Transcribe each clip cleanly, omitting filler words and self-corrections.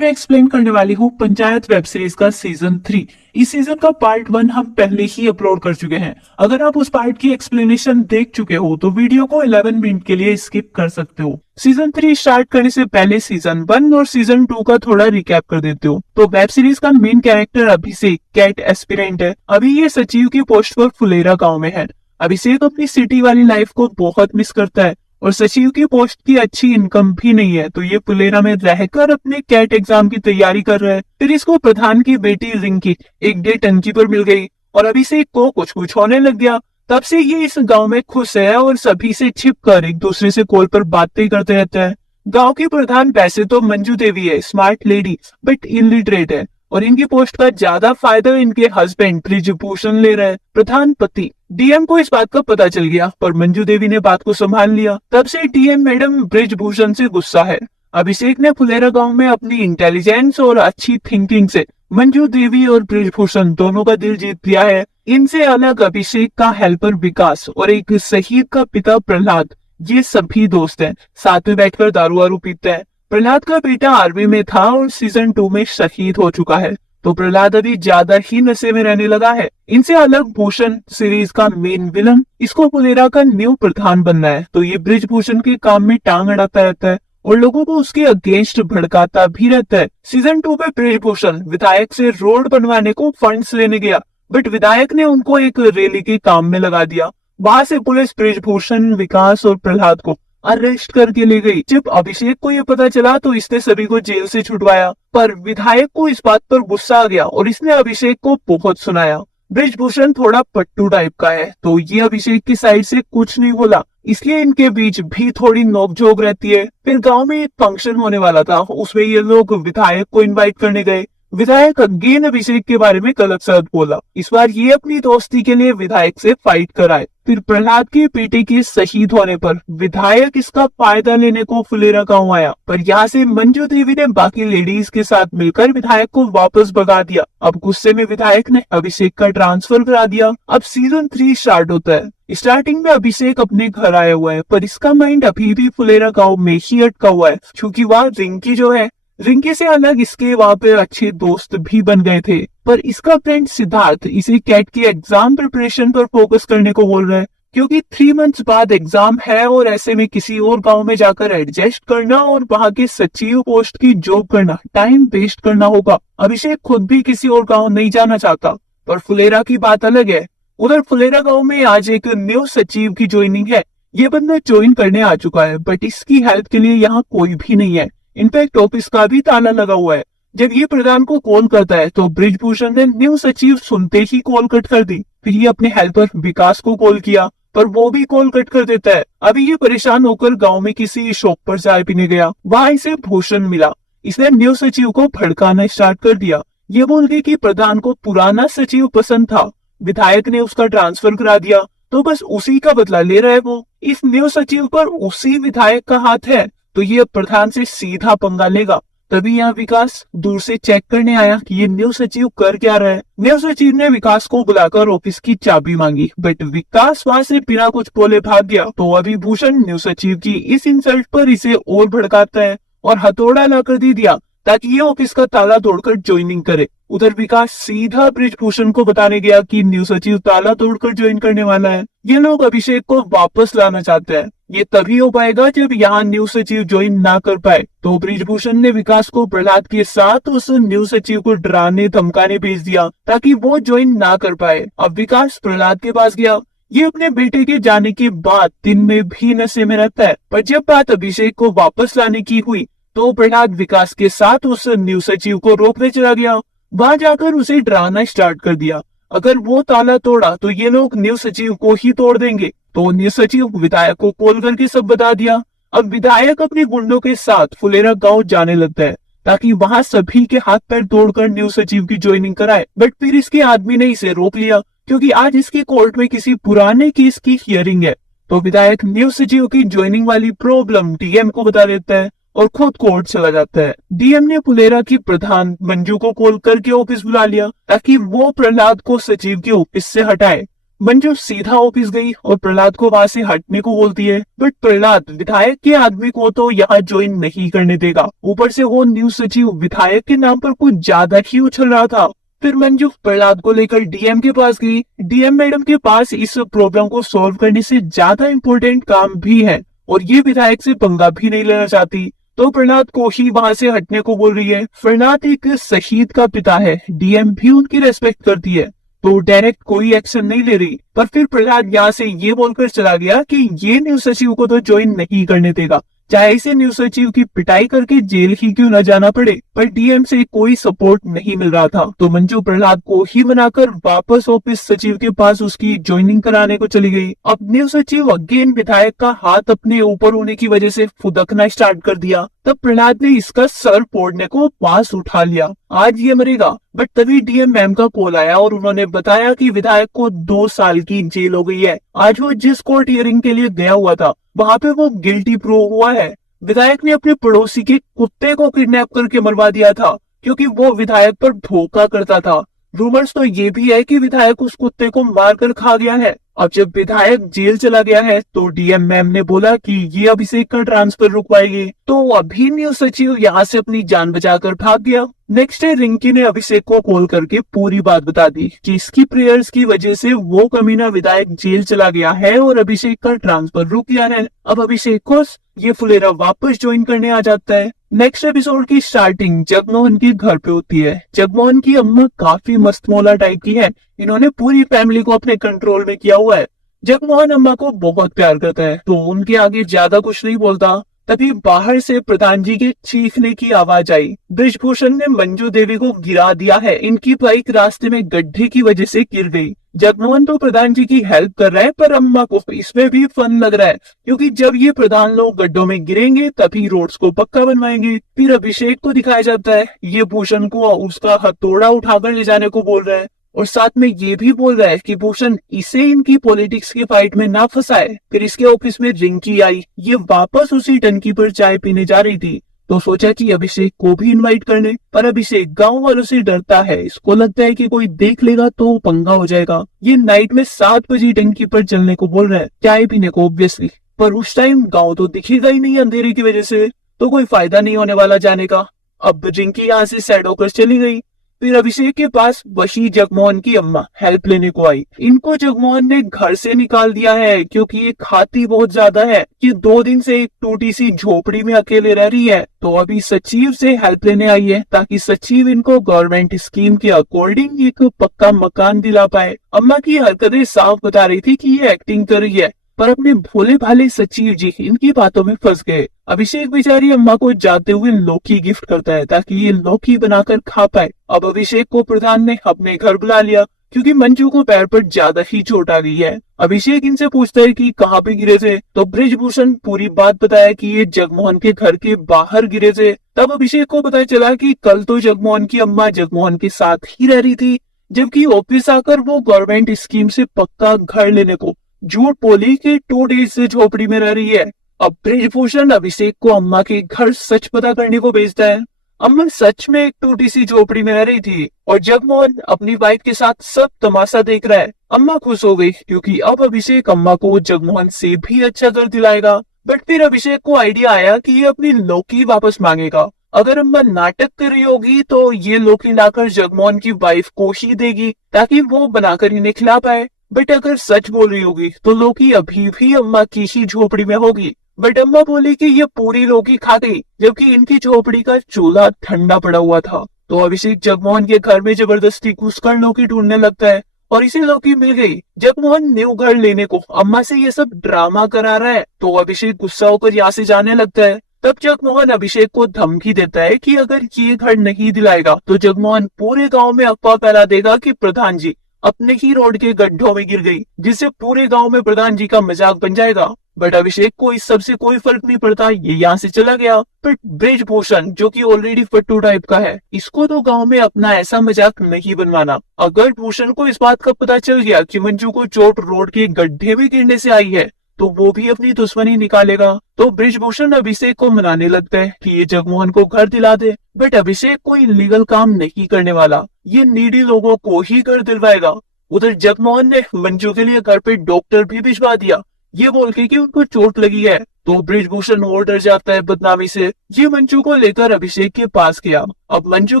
मैं एक्सप्लेन करने वाली हूँ पंचायत वेब सीरीज का सीजन 3। इस सीजन का पार्ट 1 हम पहले ही अपलोड कर चुके हैं। अगर आप उस पार्ट की एक्सप्लेनेशन देख चुके हो तो वीडियो को 11 मिनट के लिए स्किप कर सकते हो। सीजन 3 स्टार्ट करने से पहले सीजन 1 और सीजन 2 का थोड़ा रिकैप कर देते हो। तो वेब सीरीज का मेन कैरेक्टर अभिषेक कैट एस्पिरेंट है। अभी ये सचिव की पोस्ट पर फुलेरा गाँव में है। अभिषेक अपनी सिटी वाली लाइफ को बहुत मिस करता है और सचिव की पोस्ट की अच्छी इनकम भी नहीं है, तो ये फुलेरा में रहकर अपने कैट एग्जाम की तैयारी कर रहा है। फिर इसको प्रधान की बेटी रिंकी एक डे टंकी पर मिल गई और अभिषेक को कुछ कुछ होने लग गया। तब से ये इस गांव में खुश है और सभी से छिपकर एक दूसरे से कॉल पर बातें करते रहता है। गांव की प्रधान वैसे तो मंजू देवी है, स्मार्ट लेडी बट इलिटरेट है और इनकी पोस्ट का ज्यादा फायदा इनके हस्बैंड ब्रिजभूषण ले रहे हैं, प्रधान पति। डीएम को इस बात का पता चल गया पर मंजू देवी ने बात को संभाल लिया। तब से डीएम मैडम ब्रिजभूषण से गुस्सा है। अभिषेक ने फुलेरा गांव में अपनी इंटेलिजेंस और अच्छी थिंकिंग से मंजू देवी और ब्रिजभूषण दोनों का दिल जीत लिया है। इनसे अलग अभिषेक का हेल्पर विकास और एक शहीद का पिता प्रहलाद, ये सभी दोस्त हैं, साथ में बैठकर दारू वारू पीते हैं। प्रहलाद का बेटा आर्मी में था और सीजन 2 में शहीद हो चुका है, तो प्रहलाद अभी ज्यादा ही नशे में रहने लगा है। इनसे अलग भूषण सीरीज का मेन विलन, इसको फुलेरा का न्यू प्रधान बनना है, तो ये ब्रिजभूषण के काम में टांग अड़ाता रहता है और लोगों को उसके अगेंस्ट भड़काता भी रहता है। सीजन 2 में ब्रिजभूषण विधायक से रोड बनवाने को फंड्स लेने गया, बट विधायक ने उनको एक रैली के काम में लगा दिया। वहां से पुलिस ब्रिजभूषण, विकास और प्रहलाद को अरेस्ट करके ले गई। जब अभिषेक को ये पता चला तो इसने सभी को जेल से छुड़वाया, पर विधायक को इस बात पर गुस्सा आ गया और इसने अभिषेक को बहुत सुनाया। ब्रिजभूषण थोड़ा पट्टू टाइप का है, तो ये अभिषेक की साइड से कुछ नहीं बोला, इसलिए इनके बीच भी थोड़ी नोकझोंक रहती है। फिर गांव में एक फंक्शन होने वाला था, उसमें ये लोग विधायक को इनवाइट करने गए। विधायक अगेन अभिषेक के बारे में गलत शब्द बोला। इस बार ये अपनी दोस्ती के लिए विधायक से फाइट कराए। फिर प्रहलाद के बेटे के शहीद होने पर विधायक इसका फायदा लेने को फुलेरा गांव आया, पर यहाँ से मंजू देवी ने बाकी लेडीज के साथ मिलकर विधायक को वापस भगा दिया। अब गुस्से में विधायक ने अभिषेक का ट्रांसफर करा दिया। अब सीजन 3 स्टार्ट होता है। स्टार्टिंग में अभिषेक अपने घर आया हुआ है, पर इसका माइंड अभी भी फुलेरा गाँव में ही अटका हुआ है, क्योंकि वहाँ रिंकी जो है, रिंकी से अलग इसके वहाँ पे अच्छे दोस्त भी बन गए थे। पर इसका फ्रेंड सिद्धार्थ इसे कैट की एग्जाम प्रिपरेशन पर फोकस करने को बोल रहा है, क्योंकि 3 मंथ्स बाद एग्जाम है और ऐसे में किसी और गांव में जाकर एडजस्ट करना और वहां के सचिव पोस्ट की जॉब करना, टाइम वेस्ट करना होगा। अभिषेक खुद भी किसी और गांव नहीं जाना चाहता, पर फुलेरा की बात अलग है। उधर फुलेरा गांव में आज एक न्यू सचिव की ज्वाइनिंग है। ये बंदा ज्वाइन करने आ चुका है, बट इसकी हेल्प के लिए यहाँ कोई भी नहीं है। इनफैक्ट ऑफिस का भी ताला लगा हुआ है। जब ये प्रधान को कॉल करता है तो ब्रिजभूषण ने न्यू सचिव सुनते ही कॉल कट कर दी। फिर ये अपने हेल्पर विकास को कॉल किया, पर वो भी कॉल कट कर देता है। अभी ये परेशान होकर गांव में किसी शॉप पर चाय पीने गया, वहां इसे भूषण मिला। इसने न्यू सचिव को भड़काना स्टार्ट कर दिया। ये बोल के कि प्रधान को पुराना सचिव पसंद था, विधायक ने उसका ट्रांसफर करा दिया, तो बस उसी का बदला ले रहा है वो। इस न्यू सचिव पर उसी विधायक का हाथ है, तो ये प्रधान से सीधा पंगा लेगा। तभी यहाँ विकास दूर से चेक करने आया कि ये न्यू सचिव कर क्या रहा है। न्यू सचिव ने विकास को बुलाकर ऑफिस की चाबी मांगी, बट विकास वहां से बिना कुछ बोले भाग गया। तो अभी भूषण न्यू सचिव की इस इंसल्ट पर इसे और भड़काता है और हथौड़ा लाकर दे दिया ताकि ये ऑफिस का ताला तोड़कर ज्वाइनिंग करे। उधर विकास सीधा ब्रिजभूषण को बताने गया कि न्यू सचिव ताला तोड़कर ज्वाइन करने वाला है। ये लोग अभिषेक को वापस लाना चाहते हैं। ये तभी हो पाएगा जब यहाँ न्यू सचिव ज्वाइन ना कर पाए। तो ब्रिजभूषण ने विकास को प्रहलाद के साथ उस न्यू सचिव को डराने धमकाने भेज दिया ताकि वो ज्वाइन ना कर पाए। अब विकास प्रहलाद के पास गया। ये अपने बेटे के जाने के बाद दिन में भी नशे में रहता है, पर जब बात अभिषेक को वापस लाने की हुई तो प्रहलाद विकास के साथ उस न्यू सचिव को रोकने चला गया। वहां जाकर उसे डराना स्टार्ट कर दिया, अगर वो ताला तोड़ा तो ये लोग न्यू सचिव को ही तोड़ देंगे। तो न्यू सचिव विधायक को कॉल करके सब बता दिया। अब विधायक अपने गुंडों के साथ फुलेरा गांव जाने लगता है ताकि वहां सभी के हाथ पैर तोड़कर न्यू सचिव की ज्वाइनिंग कराए, बट फिर इसके आदमी ने इसे रोक लिया क्योंकि आज इसकी कोर्ट में किसी पुराने केस की हियरिंग है। तो विधायक न्यू सचिव की ज्वाइनिंग वाली प्रॉब्लम डीएम को बता देता है और खुद कोर्ट चला जाता है। डीएम ने फुलेरा की प्रधान मंजू को कॉल करके ऑफिस बुला लिया ताकि वो प्रहलाद को सचिव के ऑफिस से हटाए। मंजू सीधा ऑफिस गई और प्रहलाद को वहां से हटने को बोलती है, बट प्रहलाद विधायक के आदमी को तो यहाँ ज्वाइन नहीं करने देगा। ऊपर से वो न्यूज सचिव विधायक के नाम पर कुछ ज्यादा ही उछल रहा था। फिर मंजू प्रहलाद को लेकर डीएम के पास गई। डीएम मैडम के पास इस प्रॉब्लम को सॉल्व करने से ज्यादा इम्पोर्टेंट काम भी है और ये विधायक से पंगा भी नहीं लेना चाहती, तो प्रहलाद को ही वहां से हटने को बोल रही है। प्रहलाद एक शहीद का पिता है, डीएम भी उनकी रेस्पेक्ट करती है, तो डायरेक्ट कोई एक्शन नहीं ले रही। पर फिर प्रहलाद यहाँ से ये बोलकर चला गया कि ये न्यूज सचिव को तो ज्वाइन नहीं करने देगा, चाहे इसे न्यूज सचिव की पिटाई करके जेल ही क्यों न जाना पड़े। पर डीएम से कोई सपोर्ट नहीं मिल रहा था, तो मंजू प्रहलाद को ही मनाकर वापस ऑफिस सचिव के पास उसकी ज्वाइनिंग कराने को चली गई। अब न्यूज सचिव अगेन विधायक का हाथ अपने ऊपर होने की वजह से फुदकना स्टार्ट कर दिया। तब प्रहलाद ने इसका सर फोड़ने को पास उठा लिया, आज ये मरेगा। बट तभी डीएम मैम का कॉल आया और उन्होंने बताया कि विधायक को 2 साल की जेल हो गई है। आज वो जिस कोर्ट हियरिंग के लिए गया हुआ था वहाँ पे वो गिल्टी प्रूव हुआ है। विधायक ने अपने पड़ोसी के कुत्ते को किडनैप करके मरवा दिया था क्योंकि वो विधायक पर धोखा करता था। रूमर्स तो ये भी है कि विधायक उस कुत्ते को मारकर खा गया है। अब जब विधायक जेल चला गया है तो डीएम मैम ने बोला कि ये अभिषेक का ट्रांसफर रुकवाएगी, तो अभी न्यूज सचिव यहाँ से अपनी जान बचाकर भाग गया। नेक्स्ट डे रिंकी ने अभिषेक को कॉल करके पूरी बात बता दी कि इसकी प्रेयर्स की वजह से वो कमीना विधायक जेल चला गया है और अभिषेक का ट्रांसफर रुक गया है। अब अभिषेक को ये फुलेरा वापस ज्वाइन करने आ जाता है। नेक्स्ट एपिसोड की स्टार्टिंग जगमोहन के घर पे होती है। जगमोहन की अम्मा काफी मस्त मौला टाइप की है, इन्होंने पूरी फैमिली को अपने कंट्रोल में किया हुआ है। जगमोहन अम्मा को बहुत प्यार करता है तो उनके आगे ज्यादा कुछ नहीं बोलता। तभी बाहर से प्रधान जी के चीखने की आवाज आई। ब्रिजभूषण ने मंजू देवी को गिरा दिया है, इनकी बाइक रास्ते में गड्ढे की वजह से गिर गई। जगमोहन तो प्रधान जी की हेल्प कर रहा है पर अम्मा को इसमें भी फन लग रहा है क्योंकि जब ये प्रधान लोग गड्ढों में गिरेंगे तभी रोड्स को पक्का बनवाएंगे। फिर अभिषेक को दिखाया जाता है, ये भूषण को उसका हथौड़ा उठाकर ले जाने को बोल रहा है और साथ में ये भी बोल रहा है कि भूषण इसे इनकी पॉलिटिक्स की फाइट में ना फंसाए। फिर इसके ऑफिस में रिंकी आई, ये वापस उसी टंकी पर चाय पीने जा रही थी तो सोचा कि अभिषेक को भी इनवाइट करने, पर अभिषेक गांव वालों से डरता है, इसको लगता है कि कोई देख लेगा तो पंगा हो जाएगा। ये नाइट में 7 बजे टंकी पर चलने को बोल रहा है, चाय पीने को ऑब्वियसली, पर उस टाइम गाँव तो दिखेगा ही नहीं अंधेरे की वजह से, तो कोई फायदा नहीं होने वाला जाने का। अब रिंकी यहाँ से सैड होकर चली गई। फिर अभिषेक के पास वशी जगमोहन की अम्मा हेल्प लेने को आई। इनको जगमोहन ने घर से निकाल दिया है क्योंकि ये खाती बहुत ज्यादा है। ये 2 दिन से एक टूटी सी झोपड़ी में अकेले रह रही है, तो अभी सचिव से हेल्प लेने आई है ताकि सचिव इनको गवर्नमेंट स्कीम के अकॉर्डिंग एक पक्का मकान दिला पाए। अम्मा की हरकतें साफ बता रही थी कि ये एक्टिंग कर रही है, पर अपने भोले भाले सचिव जी इनकी बातों में फंस गए। अभिषेक बेचारी अम्मा को जाते हुए लौकी गिफ्ट करता है ताकि ये लौकी बनाकर खा पाए। अब अभिषेक को प्रधान ने अपने घर बुला लिया क्योंकि मंजू को पैर पर ज्यादा ही चोट आ गई है। अभिषेक इनसे पूछता है कि कहाँ पे गिरे थे, तो ब्रिजभूषण पूरी बात बताया कि ये जगमोहन के घर के बाहर गिरे थे। तब अभिषेक को पता चला कि कल तो जगमोहन की अम्मा जगमोहन के साथ ही रह रही थी, जबकि ऑफिस आकर वो गवर्नमेंट स्कीम से पक्का घर लेने को झूठ बोली कि 2 डेज से झोपड़ी में रह रही है। अब ब्रिजभूषण अभिषेक को अम्मा के घर सच पता करने को भेजता है। अम्मा सच में एक टूटी सी झोपड़ी में रह रही थी और जगमोहन अपनी वाइफ के साथ सब तमाशा देख रहा है। अम्मा खुश हो गई क्योंकि अब अभिषेक अम्मा को जगमोहन से भी अच्छा घर दिलाएगा। बट फिर अभिषेक को आइडिया आया कि ये अपनी लौकी वापस मांगेगा। अगर अम्मा नाटक कर रही होगी तो ये लौकी लाकर जगमोहन की वाइफ को ही देगी ताकि वो बनाकर इन्हें खिला पाए। बट अगर सच बोल रही होगी तो लौकी अभी भी अम्मा की ही झोपड़ी में होगी। बट अम्मा बोली कि ये पूरी लौकी खा गई जबकि इनकी झोपड़ी का चूल्हा ठंडा पड़ा हुआ था। तो अभिषेक जगमोहन के घर में जबरदस्ती घुसकर लौकी ढूंढने लगता है और इसे लौकी मिल गई। जगमोहन न्यू घर लेने को अम्मा से ये सब ड्रामा करा रहा है तो अभिषेक गुस्सा होकर यहाँ से जाने लगता है। तब जगमोहन अभिषेक को धमकी देता है कि अगर ये घर नहीं दिलाएगा तो जगमोहन पूरे गाँव में अफवाह फैला देगा कि प्रधान जी अपने ही रोड के गड्ढों में गिर गई, जिससे पूरे गांव में प्रधान जी का मजाक बन जाएगा। बट अभिषेक को इस सब से कोई फर्क नहीं पड़ता, ये यहाँ से चला गया। बट ब्रिजभूषण जो कि ऑलरेडी फट्टू टाइप का है, इसको तो गांव में अपना ऐसा मजाक नहीं बनवाना। अगर भूषण को इस बात का पता चल गया कि मंजू को चोट रोड के गड्ढे में गिरने से आई है तो वो भी अपनी दुश्मनी निकालेगा। तो ब्रिजभूषण अभिषेक को मनाने लगता है कि ये जगमोहन को घर दिला दे। बट अभिषेक कोई इलीगल काम नहीं करने वाला, ये नीडी लोगों को ही घर दिलवाएगा। उधर जगमोहन ने मंजू के लिए घर पे डॉक्टर भी भिजवा दिया, ये बोल के कि उनको चोट लगी है। तो बृजभूषण और डर जाता है बदनामी से। ये मंजू को लेकर अभिषेक के पास गया। अब मंजू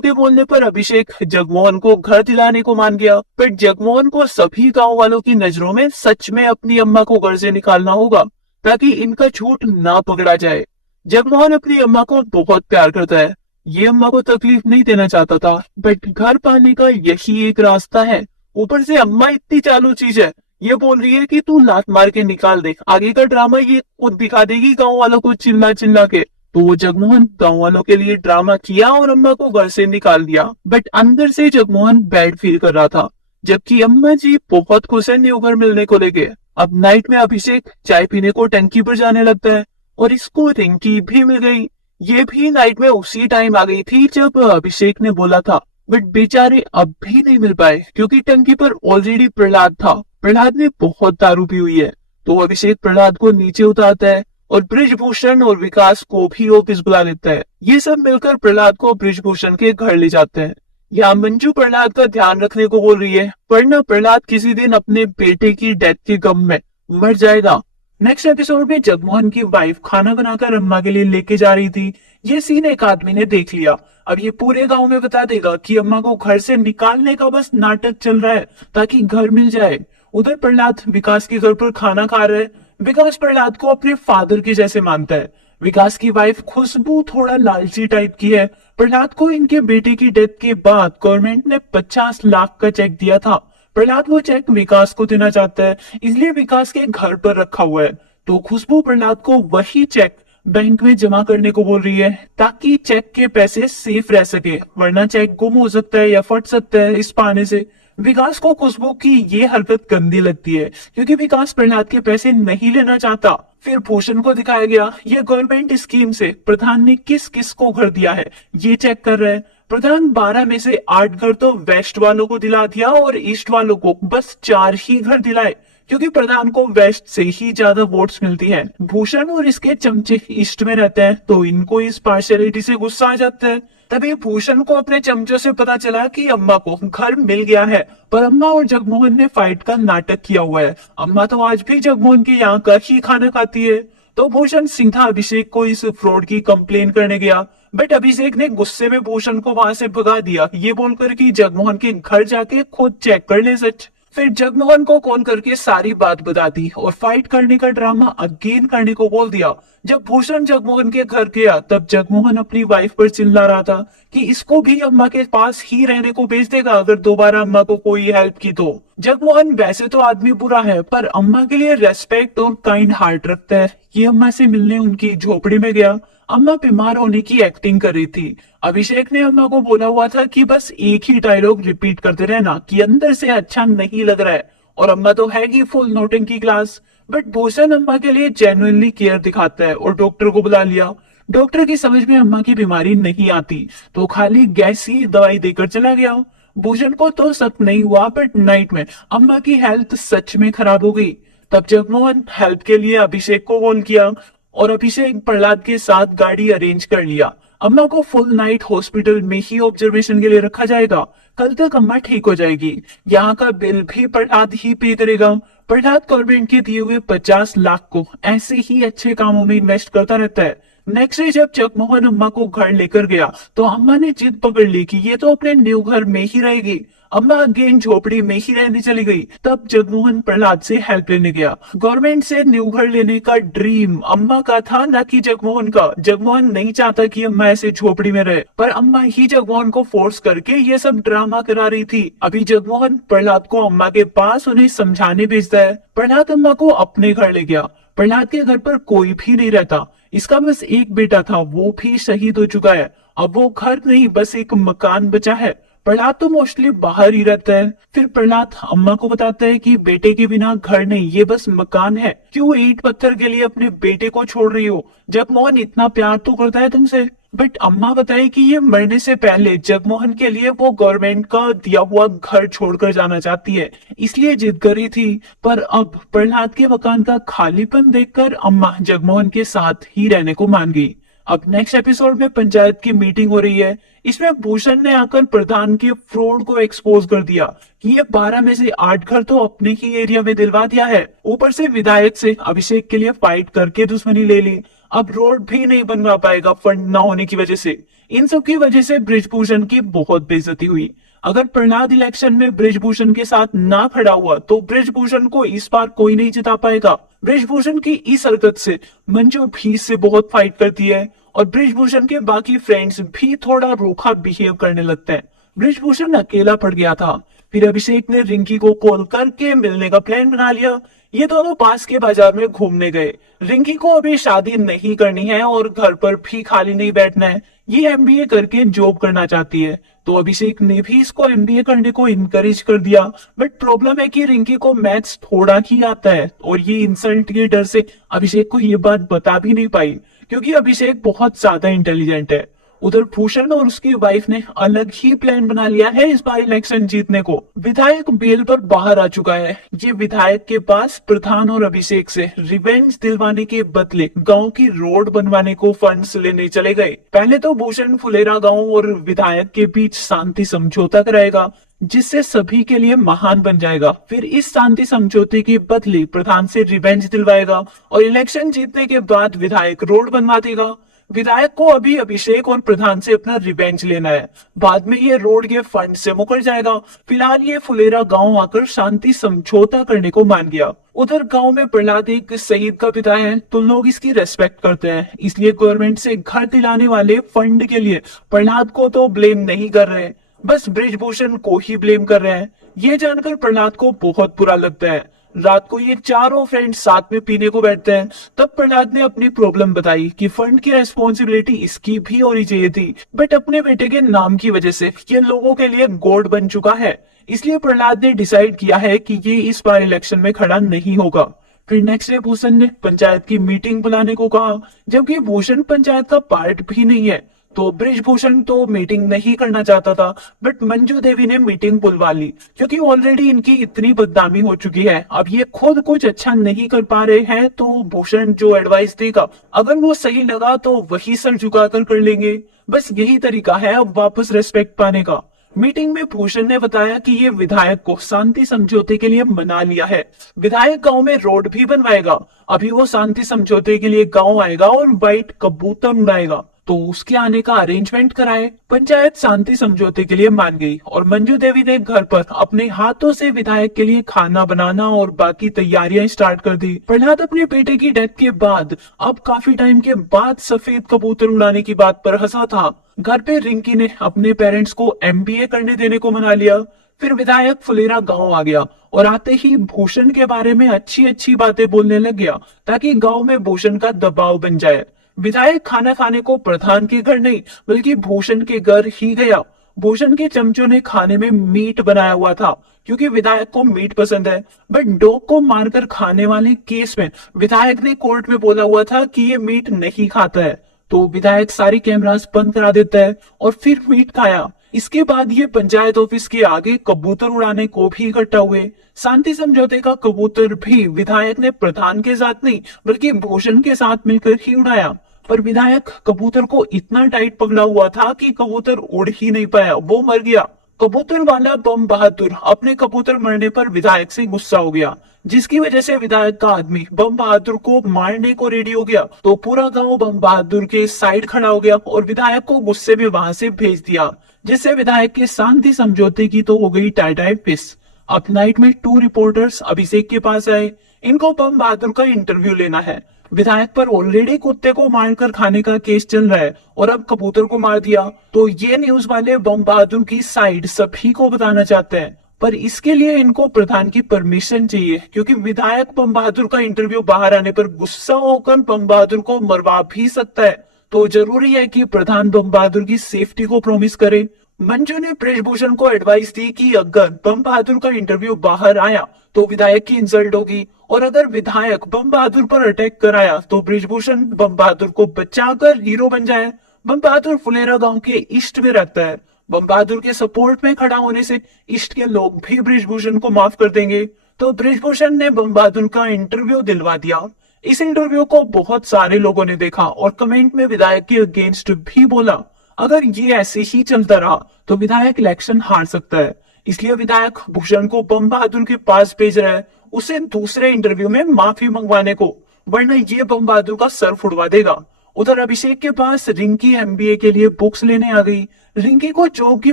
के बोलने पर अभिषेक जगमोहन को घर दिलाने को मान गया, पर जगमोहन को सभी गांव वालों की नजरों में सच में अपनी अम्मा को घर से निकालना होगा, ताकि इनका झूठ ना पकड़ा जाए। जगमोहन अपनी अम्मा को बहुत प्यार करता है, ये अम्मा को तकलीफ नहीं देना चाहता था, बट घर पाने का यही एक रास्ता है। ऊपर से अम्मा इतनी चालू चीज है, ये बोल रही है कि तू लात मार के निकाल दे, आगे का ड्रामा ये खुद दिखा देगी गांव वालों को चिल्ला चिल्ला के। तो वो जगमोहन गांव वालों के लिए ड्रामा किया और अम्मा को घर से निकाल दिया, बट अंदर से जगमोहन बैड फील कर रहा था, जबकि अम्मा जी बहुत खुश है न्यू घर मिलने को लेके। अब नाइट में अभिषेक चाय पीने को टंकी पर जाने लगता है और इसको रिंकी भी मिल गई। ये भी नाइट में उसी टाइम आ गई थी जब अभिषेक ने बोला था, बट बेचारे अब भी नहीं मिल पाए क्योंकि टंकी पर ऑलरेडी प्रहलाद था। प्रहलाद ने बहुत दारू पी हुई है, तो अभिषेक प्रहलाद को नीचे उतारता है और बृजभूषण और विकास को भी ऑफिस बुला लेता है। ये सब मिलकर प्रहलाद को बृजभूषण के घर ले जाते हैं। यहाँ मंजू प्रहलाद का ध्यान रखने को बोल रही है, वरना प्रहलाद किसी दिन अपने बेटे की डेथ के गम में मर जाएगा। नेक्स्ट एपिसोड में जगमोहन की वाइफ खाना बनाकर अम्मा के लिए लेके जा रही थी। ये सीन एक आदमी ने देख लिया। अब ये पूरे गांव में बता देगा कि अम्मा को घर से निकालने का बस नाटक चल रहा है ताकि घर मिल जाए। उधर प्रहलाद विकास के घर पर खाना खा रहे हैं। विकास प्रहलाद को अपने फादर के जैसे मानता है। विकास की वाइफ खुशबू थोड़ा लालची टाइप की है। प्रहलाद को इनके बेटे की डेथ के बाद गवर्नमेंट ने 50 लाख का चेक दिया था। प्रहलाद वो चेक विकास को देना चाहता है, इसलिए विकास के घर पर रखा हुआ है। तो खुशबू प्रहलाद को वही चेक बैंक में जमा करने को बोल रही है, ताकि चेक के पैसे सेफ रह सके, वरना चेक गुम हो सकता है या फट सकता है इस पाने से। विकास को खुशबू की ये हरकत गंदी लगती है, क्योंकि विकास प्रहलाद के पैसे नहीं लेना चाहता। फिर भूषण को दिखाया गया, ये गवर्नमेंट स्कीम से प्रधान ने किस किस को घर दिया है ये चेक कर रहे हैं। प्रधान 12 में से 8 घर तो वेस्ट वालों को दिला दिया और ईस्ट वालों को बस 4 ही घर दिलाए, क्योंकि प्रधान को वेस्ट से ही ज्यादा वोट्स मिलती है। भूषण और इसके चमचे ईस्ट में रहते हैं, तो इनको इस पार्शियलिटी से गुस्सा आ जाता है। तभी भूषण को अपने चमचों से पता चला कि अम्मा को घर मिल गया है, पर अम्मा और जगमोहन ने फाइट का नाटक किया हुआ है। अम्मा तो आज भी जगमोहन के यहाँ का ही खाना खाती है। तो भूषण सीधा अभिषेक को इस फ्रॉड की कंप्लेन करने गया, बट अभिषेक ने गुस्से में भूषण को वहां से भगा दिया, ये बोलकर कि जगमोहन के घर जाके खुद चेक कर ले सच। फिर जगमोहन को कॉल करके सारी बात बता दी और फाइट करने का ड्रामा अगेन करने को बोल दिया। जब भूषण जगमोहन के घर गया, तब जगमोहन अपनी वाइफ पर चिल्ला रहा था कि इसको भी अम्मा के पास ही रहने को भेज देगा अगर दोबारा अम्मा को कोई हेल्प की तो। जगमोहन वैसे तो आदमी बुरा है, पर अम्मा के लिए रेस्पेक्ट और काइंड हार्ट रखता है। ये अम्मा से मिलने उनकी झोपड़ी में गया। अम्मा बीमार होने की एक्टिंग कर रही थी। अभिषेक ने अम्मा को बोला हुआ था कि बस एक ही डायलॉग रिपीट करते रहना कि अंदर से अच्छा नहीं लग रहा है, और अम्मा तो है ही फुल नोटिंग की क्लास। बट भूषण अम्मा के लिए जेन्युइनली केयर दिखाता है और डॉक्टर को बुला लिया। डॉक्टर की समझ में अम्मा की बीमारी नहीं आती, तो खाली गैस ही दवाई देकर चला गया। भूषण को तो शक नहीं हुआ, बट नाइट में अम्मा की हेल्थ सच में खराब हो गई। तब जगमोहन हेल्प के लिए अभिषेक को कॉल किया और अभिषेक प्रहलाद के साथ गाड़ी अरेंज कर लिया। अम्मा को फुल नाइट हॉस्पिटल में ही ऑब्जर्वेशन के लिए रखा जाएगा। कल तक अम्मा ठीक हो जाएगी। यहाँ का बिल भी प्रहलाद ही पे करेगा। प्रहलाद गवर्नमेंट के दिए हुए 50 लाख को ऐसे ही अच्छे कामों में इन्वेस्ट करता रहता है। नेक्स्ट डे जब जगमोहन अम्मा को घर लेकर गया, तो अम्मा ने जिद पकड़ ली कि ये तो अपने न्यू घर में ही रहेगी। अम्मा अगेन झोपड़ी में ही रहने चली गई। तब जगमोहन प्रहलाद से हेल्प लेने गया। गवर्नमेंट से न्यू घर लेने का ड्रीम अम्मा का था, न कि जगमोहन का। जगमोहन नहीं चाहता कि अम्मा ऐसे झोपड़ी में रहे, पर अम्मा ही जगमोहन को फोर्स करके ये सब ड्रामा करा रही थी। अभी जगमोहन प्रहलाद को अम्मा के पास उन्हें समझाने भेजता है। प्रहलाद अम्मा को अपने घर ले गया। प्रहलाद के घर पर कोई भी नहीं रहता। इसका बस एक बेटा था, वो भी शहीद हो चुका है। अब वो घर नहीं, बस एक मकान बचा है। प्रहलाद तो मोस्टली बाहर ही रहता है। फिर प्रहलाद अम्मा को बताता है कि बेटे के बिना घर नहीं, ये बस मकान है। क्यों ईंट पत्थर के लिए अपने बेटे को छोड़ रही हो? जगमोहन इतना प्यार तो करता है तुमसे। बट अम्मा बताए कि ये मरने से पहले जगमोहन के लिए वो गवर्नमेंट का दिया हुआ घर छोड़कर जाना चाहती है, इसलिए जिद कर रही थी। पर अब प्रहलाद के मकान का खालीपन देखकर अम्मा जगमोहन के साथ ही रहने को मान गई। अब नेक्स्ट एपिसोड में पंचायत की मीटिंग हो रही है। इसमें भूषण ने आकर प्रधान के फ्रॉड को एक्सपोज कर दिया कि ये 12 में से 8 घर तो अपने ही एरिया में दिलवा दिया है, ऊपर से विधायक से अभिषेक के लिए फाइट करके दुश्मनी ले ली। अब रोड भी नहीं बनवा पाएगा फंड ना होने की वजह से। इन सब की वजह से ब्रिजभूषण की बहुत बेइज्जती हुई। अगर प्रहलाद इलेक्शन में ब्रिजभूषण के साथ ना खड़ा हुआ तो ब्रिजभूषण को इस बार कोई नहीं जिता पाएगा। ब्रिजभूषण की इस हरकत से मंजू भी इससे बहुत फाइट करती है और ब्रिजभूषण के बाकी फ्रेंड्स भी थोड़ा रूखा बिहेव करने लगते हैं। ब्रिजभूषण अकेला पड़ गया था। फिर अभिषेक ने रिंकी को कॉल करके मिलने का प्लान बना लिया। ये दोनों पास के बाजार में घूमने गए। रिंकी को अभी शादी नहीं करनी है और घर पर भी खाली नहीं बैठना है। ये एमबीए करके जॉब करना चाहती है, तो अभिषेक ने भी इसको एमबीए करने को इनकरेज कर दिया। बट प्रॉब्लम है कि रिंकी को मैथ्स थोड़ा ही आता है और ये इंसल्ट के डर से अभिषेक को ये बात बता भी नहीं पाई, क्योंकि अभिषेक बहुत ज्यादा इंटेलिजेंट है। उधर भूषण और उसकी वाइफ ने अलग ही प्लान बना लिया है इस बार इलेक्शन जीतने को। विधायक बेल पर बाहर आ चुका है। ये विधायक के पास प्रधान और अभिषेक से रिवेंज दिलवाने के बदले गांव की रोड बनवाने को फंड्स लेने चले गए। पहले तो भूषण फुलेरा गांव और विधायक के बीच शांति समझौता कराएगा, जिससे सभी के लिए महान बन जाएगा। फिर इस शांति समझौते के बदले प्रधान से रिवेंज दिलवाएगा और इलेक्शन जीतने के बाद विधायक रोड बनवा देगा। विधायक को अभी अभिषेक और प्रधान से अपना रिवेंज लेना है, बाद में ये रोड के फंड से मुकर जाएगा। फिलहाल ये फुलेरा गांव आकर शांति समझौता करने को मान गया। उधर गांव में प्रहलाद एक शहीद का पिता है, तो लोग इसकी रेस्पेक्ट करते हैं, इसलिए गवर्नमेंट से घर दिलाने वाले फंड के लिए प्रहलाद को तो ब्लेम नहीं कर रहे, बस ब्रिजभूषण को ही ब्लेम कर रहे हैं। ये जानकर प्रहलाद को बहुत बुरा लगता है। रात को ये चारों फ्रेंड्स साथ में पीने को बैठते हैं। तब प्रहलाद ने अपनी प्रॉब्लम बताई कि फंड की रेस्पॉन्सिबिलिटी इसकी भी होनी चाहिए थी, बट अपने बेटे के नाम की वजह से ये लोगों के लिए गॉड बन चुका है। इसलिए प्रहलाद ने डिसाइड किया है कि ये इस बार इलेक्शन में खड़ा नहीं होगा। फिर नेक्स्ट डे भूषण ने पंचायत की मीटिंग बुलाने को कहा, जबकि भूषण पंचायत का पार्ट भी नहीं है। तो ब्रिजभूषण तो मीटिंग नहीं करना चाहता था, बट मंजू देवी ने मीटिंग बुलवा ली, क्योंकि ऑलरेडी इनकी इतनी बदनामी हो चुकी है। अब ये खुद कुछ अच्छा नहीं कर पा रहे हैं, तो भूषण जो एडवाइस देगा अगर वो सही लगा तो वही सर झुकाकर कर लेंगे। बस यही तरीका है अब वापस रेस्पेक्ट पाने का। मीटिंग में भूषण ने बताया कि ये विधायक को शांति समझौते के लिए मना लिया है। विधायक गांव में रोड भी बनवाएगा। अभी वो शांति समझौते के लिए गांव आएगा और व्हाइट कबूतर उड़ाएगा, तो उसके आने का अरेंजमेंट कराए। पंचायत शांति समझौते के लिए मान गई और मंजू देवी ने घर पर अपने हाथों से विधायक के लिए खाना बनाना और बाकी तैयारियां स्टार्ट कर दी। प्रहलाद अपने बेटे की डेथ के बाद अब काफी टाइम के बाद सफेद कबूतर उड़ाने की बात पर हंसा था। घर पे रिंकी ने अपने पेरेंट्स को एमबीए करने देने को मना लिया। फिर विधायक फुलेरा गांव आ गया और आते ही भूषण के बारे में अच्छी अच्छी बातें बोलने लग गया, ताकि गांव में भूषण का दबाव बन जाए। विधायक खाना खाने को प्रधान के घर नहीं बल्कि भूषण के घर ही गया। भूषण के चमचों ने खाने में मीट बनाया हुआ था, क्योंकि विधायक को मीट पसंद है। बट डॉग को मारकर खाने वाले केस में विधायक ने कोर्ट में बोला हुआ था कि ये मीट नहीं खाता है, तो विधायक सारे कैमरास बंद करा देता है और फिर मीट खाया। इसके बाद ये पंचायत ऑफिस के आगे कबूतर उड़ाने को भी इकट्ठा हुए। शांति समझौते का कबूतर भी विधायक ने प्रधान के साथ नहीं बल्कि भूषण के साथ मिलकर ही उड़ाया। पर विधायक कबूतर को इतना टाइट पकड़ा हुआ था कि कबूतर उड़ ही नहीं पाया, वो मर गया। कबूतर वाला बम बहादुर अपने कबूतर मरने पर विधायक से गुस्सा हो गया, जिसकी वजह से विधायक का आदमी बम बहादुर को मारने को रेडी हो गया। तो पूरा गांव बम बहादुर के साइड खड़ा हो गया और विधायक को गुस्से में वहां से भेज दिया, जिससे विधायक के शांति समझौते की तो हो गई टाटा पिस। अब नाइट में 2 रिपोर्टर्स अभिषेक के पास आए। इनको बम बहादुर का इंटरव्यू लेना है। विधायक पर ऑलरेडी कुत्ते को मारकर खाने का केस चल रहा है और अब कबूतर को मार दिया, तो ये न्यूज वाले बम बहादुर की साइड सभी को बताना चाहते हैं। पर इसके लिए इनको प्रधान की परमिशन चाहिए, क्योंकि विधायक बम बहादुर का इंटरव्यू बाहर आने पर गुस्सा होकर बम बहादुर को मरवा भी सकता है। तो जरूरी है कि प्रधान बम बहादुर की सेफ्टी को प्रॉमिस करे। मंजू ने ब्रिजभूषण को एडवाइस दी कि अगर बम बहादुर का इंटरव्यू बाहर आया तो विधायक की इंसल्ट होगी, और अगर विधायक बम बहादुर पर अटैक कराया तो ब्रिजभूषण बम बहादुर को बचाकर हीरो बन जाए। बम बहादुर फुलेरा गांव के ईस्ट में रहता है। बम बहादुर के सपोर्ट में खड़ा होने से ईस्ट के लोग भी ब्रिजभूषण को माफ कर देंगे। तो ब्रिजभूषण ने बम बहादुर का इंटरव्यू दिलवा दिया। इस इंटरव्यू को बहुत सारे लोगों ने देखा और कमेंट में विधायक के अगेंस्ट भी बोला। अगर ये ऐसे ही चलता रहा तो विधायक इलेक्शन हार सकता है। इसलिए विधायक भूषण को बम बहादुर के पास भेज रहा है उसे दूसरे इंटरव्यू में माफी मंगवाने को, वरना ये बम बहादुर का सर फुड़वा देगा। उधर अभिषेक के पास रिंकी एमबीए के लिए बुक्स लेने आ गई। रिंकी को जॉब की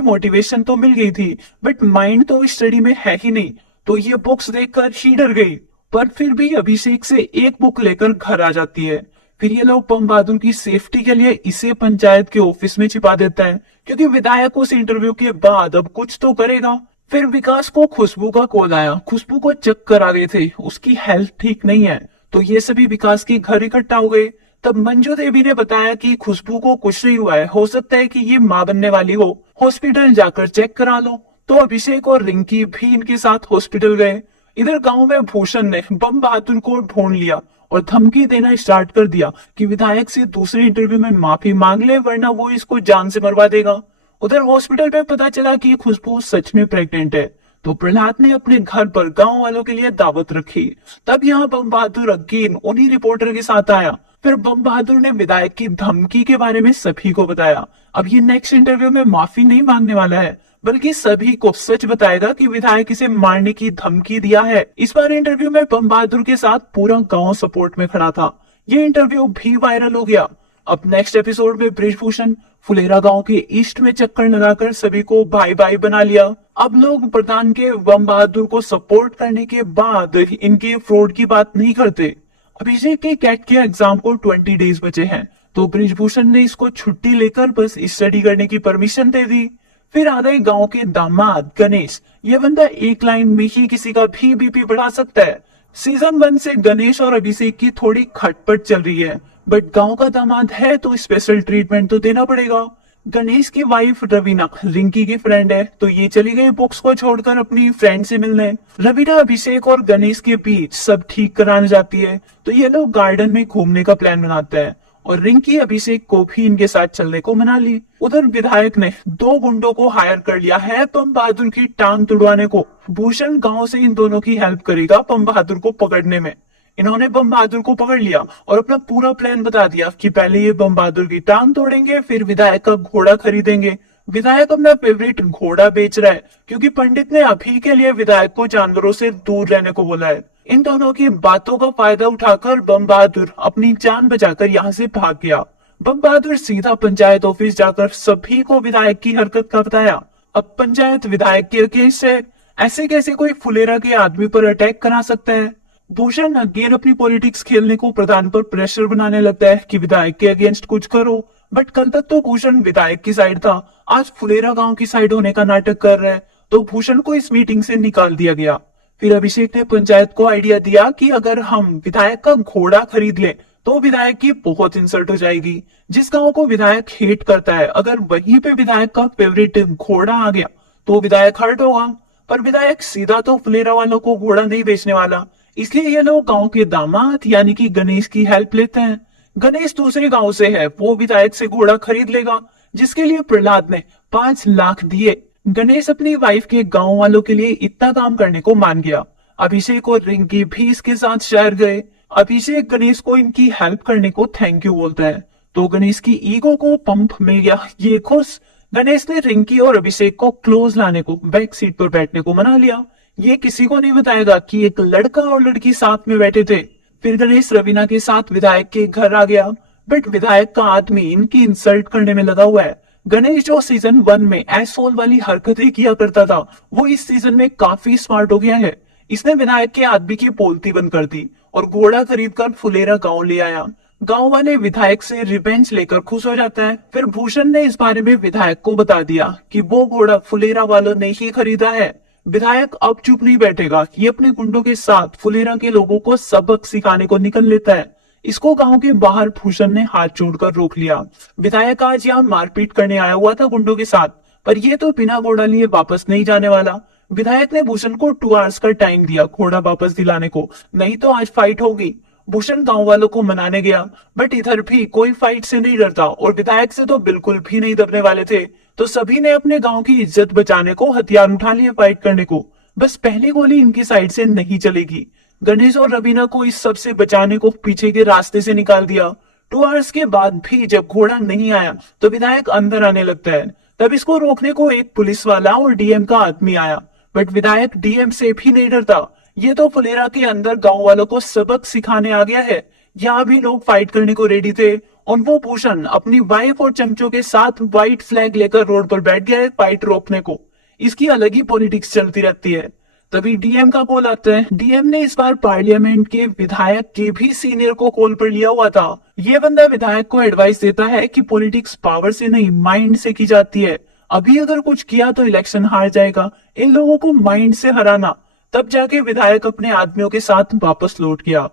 मोटिवेशन तो मिल गई थी, बट माइंड तो स्टडी में है ही नहीं, तो ये बुक्स देखकर ही डर गई। पर फिर भी अभिषेक से एक बुक लेकर घर आ जाती है। फिर ये लोग बम बहादुर की सेफ्टी के लिए इसे पंचायत के ऑफिस में छिपा देता है, क्योंकि विधायक उस इंटरव्यू के बाद अब कुछ तो करेगा। फिर विकास को खुशबू का कॉल आया। खुशबू को चक्कर आ गए थे, उसकी हेल्थ ठीक नहीं है, तो ये सभी विकास के घर इकट्ठा हो गए। तब मंजू देवी ने बताया कि खुशबू को कुछ नहीं हुआ है, हो सकता है कि ये मां बनने वाली हो, हॉस्पिटल जाकर चेक करा लो। तो अभिषेक और रिंकी भी इनके साथ हॉस्पिटल गए। इधर गांव में भूषण ने बम बहादुर को ढूंढ लिया और धमकी देना स्टार्ट कर दिया कि विधायक से दूसरे इंटरव्यू में माफी मांग ले, वरना वो इसको जान से मरवा देगा। उधर हॉस्पिटल में पता चला कि खुशबू सच में प्रेग्नेंट है, तो प्रहलाद ने अपने घर पर गांव वालों के लिए दावत रखी। तब यहाँ बम बहादुर अगेन उन्हीं रिपोर्टर के साथ आया। फिर बम बहादुर ने विधायक की धमकी के बारे में सभी को बताया। अब ये नेक्स्ट इंटरव्यू में माफी नहीं मांगने वाला है, बल्कि सभी को सच बताएगा कि विधायक इसे मारने की धमकी दिया है। इस बार इंटरव्यू में बम बहादुर के साथ पूरा गांव सपोर्ट में खड़ा था। ये इंटरव्यू भी वायरल हो गया। अब नेक्स्ट एपिसोड में ब्रिजभूषण फुलेरा गांव के ईस्ट में चक्कर लगाकर सभी को भाई भाई बना लिया। अब लोग प्रधान के बम बहादुर को सपोर्ट करने के बाद इनके फ्रॉड की बात नहीं करते। अभिषेक के कैट के एग्जाम को 20 डेज बचे हैं, तो ब्रिजभूषण ने इसको छुट्टी लेकर बस स्टडी करने की परमिशन दे दी। फिर आ गए गांव के दामाद गणेश। ये बंदा एक लाइन में ही किसी का भी बीपी बढ़ा सकता है। सीजन 1 से गणेश और अभिषेक की थोड़ी खटपट चल रही है, बट गांव का दामाद है तो स्पेशल ट्रीटमेंट तो देना पड़ेगा। गणेश की वाइफ रवीना रिंकी की फ्रेंड है, तो ये चली गई बुक्स को छोड़कर अपनी फ्रेंड से मिलने। रवीना अभिषेक और गणेश के बीच सब ठीक कराने जाती है, तो ये लोग गार्डन में घूमने का प्लान बनाते हैं और रिंकी अभिषेक को भी इनके साथ चलने को मना ली। उधर विधायक ने 2 गुंडों को हायर कर लिया है बम बहादुर की टांग तुड़वाने को। भूषण गांव से इन दोनों की हेल्प करेगा बम बहादुर को पकड़ने में। इन्होंने बम बहादुर को पकड़ लिया और अपना पूरा प्लान बता दिया कि पहले ये बम बहादुर की टांग तोड़ेंगे, फिर विधायक का घोड़ा खरीदेंगे। विधायक अपना फेवरेट घोड़ा बेच रहा है, क्योंकि पंडित ने अभी के लिए विधायक को जानवरों से दूर रहने को बोला है। इन दोनों की बातों का फायदा उठाकर बम बहादुर अपनी जान बचाकर यहाँ से भाग गया। बम बहादुर सीधा पंचायत ऑफिस जाकर सभी को विधायक की हरकत का बताया। अब पंचायत विधायक के अगेंस्ट है, ऐसे कैसे कोई फुलेरा के आदमी पर अटैक करा सकता है। भूषण अगेन अपनी पॉलिटिक्स खेलने को प्रधान पर प्रेशर बनाने लगता है कि विधायक के अगेंस्ट कुछ करो, बट कल तक तो भूषण विधायक की साइड था, आज फुलेरा गांव की साइड होने का नाटक कर रहा है, तो भूषण को इस मीटिंग से निकाल दिया गया। फिर अभिषेक ने पंचायत को आइडिया दिया कि अगर हम विधायक का घोड़ा खरीद लें तो विधायक की बहुत इंसल्ट हो जाएगी। जिस गांव को विधायक हेट करता है, अगर वहीं पे विधायक का फेवरेट घोड़ा आ गया तो विधायक हर्ट होगा। पर विधायक सीधा तो फुलेरा वालों को घोड़ा नहीं बेचने वाला, इसलिए ये लोग गांव के दामाद यानी कि गणेश की हेल्प लेते हैं। गणेश दूसरे गांव से है, वो विधायक से घोड़ा खरीद लेगा, जिसके लिए प्रहलाद ने 5 लाख दिए। गणेश अपनी वाइफ के गांव वालों के लिए इतना काम करने को मान गया। अभिषेक और रिंकी भी इसके साथ शहर गए। अभिषेक गणेश को इनकी हेल्प करने को थैंक यू बोलता है, तो गणेश की ईगो को पंप मिल गया, ये खुश। गणेश ने रिंकी और अभिषेक को क्लोज लाने को, बैक सीट पर बैठने को मना लिया। ये किसी को नहीं बताएगा कि एक लड़का और लड़की साथ में बैठे थे। फिर गणेश रवीना के साथ विधायक के घर आ गया, बट विधायक का आदमी इनकी इंसल्ट करने में लगा हुआ है। गणेश जो सीजन 1 में एसोल वाली हरकतें किया करता था, वो इस सीजन में काफी स्मार्ट हो गया है। इसने विधायक के आदमी की बोलती बंद कर दी और घोड़ा खरीदकर फुलेरा गांव ले आया। गांव वाले विधायक से रिवेंज लेकर खुश हो जाता है। फिर भूषण ने इस बारे में विधायक को बता दिया कि वो घोड़ा फुलेरा वालों ने ही खरीदा है। विधायक अब चुप नहीं बैठेगा, ये अपने गुंडों के साथ फुलेरा के लोगों को सबक सिखाने को निकल लेता है। इसको गांव के बाहर भूषण ने हाथ जोड़कर रोक लिया। विधायक आज यहाँ मारपीट करने आया हुआ था गुंडों के साथ, पर ये तो बिना घोड़ा लिए वापस नहीं जाने वाला। विधायक ने भूषण को 2 आवर्स का टाइम दिया घोड़ा वापस दिलाने को, नहीं तो आज फाइट होगी। भूषण गांव वालों को मनाने गया, बट इधर भी कोई फाइट से नहीं डरता और विधायक से तो बिल्कुल भी नहीं दबने वाले थे। तो सभी ने अपने गांव की इज्जत बचाने को हथियार उठा लिए फाइट करने को। बस पहली गोली इनकी साइड से नहीं चलेगी। गणेश और रवीना को इस सब से बचाने को पीछे के रास्ते से निकाल दिया। 2 आवर्स के बाद भी जब घोड़ा नहीं आया तो विधायक अंदर आने लगता है। तब इसको रोकने को एक पुलिस वाला और डीएम का आदमी आया, बट विधायक डीएम से भी नहीं डरता। ये तो फुलेरा के अंदर गांव वालों को सबक सिखाने आ गया है। यहाँ भी लोग फाइट करने को रेडी थे और वो भूषण अपनी वाइफ और चमचों के साथ व्हाइट फ्लैग लेकर रोड पर बैठ गया है फाइट रोकने को। इसकी अलग ही पॉलिटिक्स चलती रहती है। तभी डीएम का कॉल आता है। डीएम ने इस बार पार्लियामेंट के विधायक के भी सीनियर को कॉल पर लिया हुआ था। ये बंदा विधायक को एडवाइस देता है कि पॉलिटिक्स पावर से नहीं माइंड से की जाती है। अभी अगर कुछ किया तो इलेक्शन हार जाएगा, इन लोगों को माइंड से हराना। तब जाके विधायक अपने आदमियों के साथ वापस लौट गया।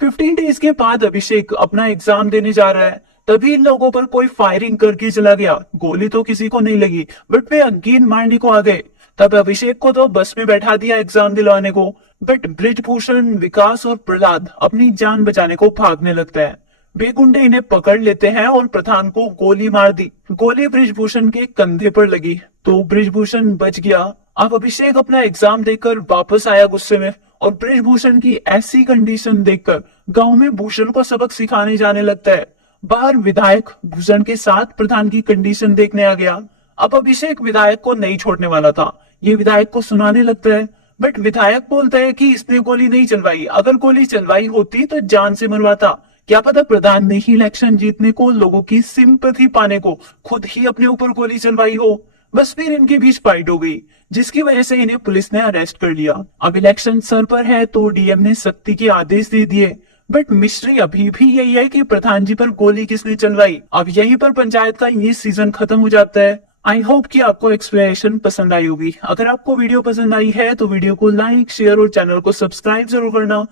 15 डेज के बाद अभिषेक अपना एग्जाम देने जा रहा है। तभी इन लोगों पर कोई फायरिंग करके चला गया। गोली तो किसी को नहीं लगी, बट वे अंगीन मारने को आ गए। तब अभिषेक को तो बस में बैठा दिया एग्जाम दिलवाने को, बट ब्रिजभूषण, विकास और प्रहलाद अपनी जान बचाने को भागने लगता है। बेगुंडे इन्हें पकड़ लेते हैं और प्रधान को गोली मार दी। गोली ब्रिजभूषण के कंधे पर लगी तो ब्रिजभूषण बच गया। अब अभिषेक अपना एग्जाम देकर वापस आया गुस्से में, और ब्रिजभूषण की ऐसी कंडीशन देखकर गांव में भूषण को सबक सिखाने जाने लगता है। बाहर विधायक भूषण के साथ प्रधान की कंडीशन देखने आ गया। अब अभिषेक विधायक को नहीं छोड़ने वाला था। ये विधायक को सुनाने लगता है, बट विधायक बोलता है कि इसने गोली नहीं चलवाई, अगर गोली चलवाई होती तो जान से मरवाता। क्या पता प्रधान ने ही इलेक्शन जीतने को, लोगों की सिंपैथी पाने को खुद ही अपने ऊपर गोली चलवाई हो। बस फिर इनके बीच फाइट हो गई, जिसकी वजह से इन्हें पुलिस ने अरेस्ट कर लिया। अब इलेक्शन सर पर है तो डीएम ने सख्ती के आदेश दे दिए, बट मिस्ट्री अभी भी यही है कि प्रधान जी पर गोली किसने चलवाई। अब यहीं पर पंचायत का ये सीजन खत्म हो जाता है। आई होप कि आपको एक्सप्लेनेशन पसंद आई होगी। अगर आपको वीडियो पसंद आई है तो वीडियो को लाइक, शेयर और चैनल को सब्सक्राइब जरूर करना।